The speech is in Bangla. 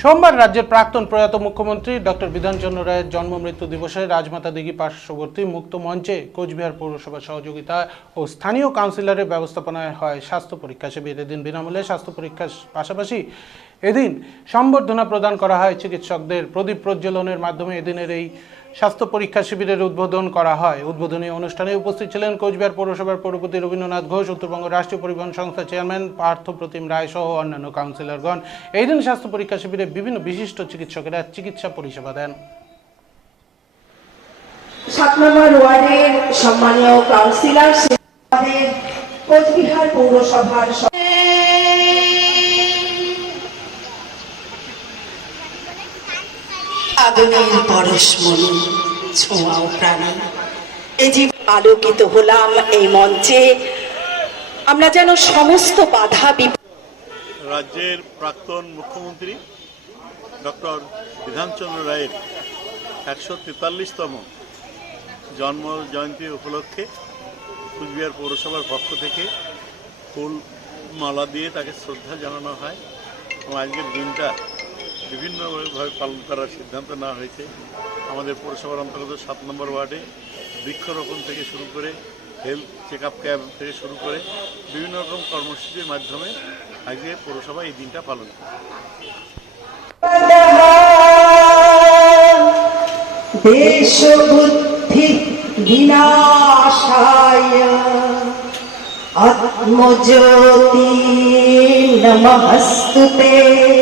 সোমবার রাজ্যের প্রাক্তন প্রয়াত মুখ্যমন্ত্রী ডক্টর বিধানচন্দ্র রায়ের জন্ম মৃত্যু দিবসে রাজমাতা দিঘি পার্শ্ববর্তী মুক্ত মঞ্চে কোচবিহার পৌরসভার সহযোগিতা ও স্থানীয় কাউন্সিলরের ব্যবস্থাপনায় হয় স্বাস্থ্য পরীক্ষা শিবির। এদিন বিনামূল্যে স্বাস্থ্য পরীক্ষার পাশাপাশি এদিন সম্বর্ধনা প্রদান করা হয় চিকিৎসকদের। প্রদীপ প্রজ্বলনের মাধ্যমে এদিনের এই স্বাস্থ্য পরীক্ষা শিবিরের উদ্বোধন করা হয়। উদ্বোধনী অনুষ্ঠানে উপস্থিত ছিলেন কোচবিহার পৌরসভার পৌরপতি রবীন্দ্রনাথ ঘোষ, উত্তরবঙ্গ রাষ্ট্রীয় পরিবহন সংস্থার চেয়ারম্যান পার্থপ্রতিম রায় সহ অন্যান্য কাউন্সিলরগণ। এই দিন স্বাস্থ্য পরীক্ষা শিবিরে বিভিন্ন বিশিষ্ট চিকিৎসকেরা চিকিৎসা পরিষেবা দেন। 7 নম্বর ওয়ার্ডের সম্মানীয় কাউন্সিলর আমাদের কোচবিহার পৌরসভার আগুনের পরশমণি ছোঁয়াও প্রাণে, এই যে আলোকিত হলাম এই মঞ্চে, আমরা যেন সমস্ত বাধা রাজ্যের প্রাক্তন মুখ্যমন্ত্রী ডক্টর বিধানচন্দ্র রায়ের 143তম জন্ম জয়ন্তী উপলক্ষে কোচবিহার পৌরসভার পক্ষ থেকে ফুল মালা দিয়ে তাকে শ্রদ্ধা জানানো হয় এবং আজকের দিনটা বিভিন্নভাবে পালন করার সিদ্ধান্ত নেওয়া হয়েছে। আমাদের পৌরসভার অন্তর্গত 7 নম্বর ওয়ার্ডে বৃক্ষরোপণ থেকে শুরু করে হেলথ চেক আপ ক্যাম্প থেকে শুরু করে বিভিন্ন রকম কর্মসূচির মাধ্যমে আজকে পৌরসভা এই দিনটা পালন করে। দেশবুদ্ধি বিনাশায় আত্মজ্যোতি নমস্তুতে।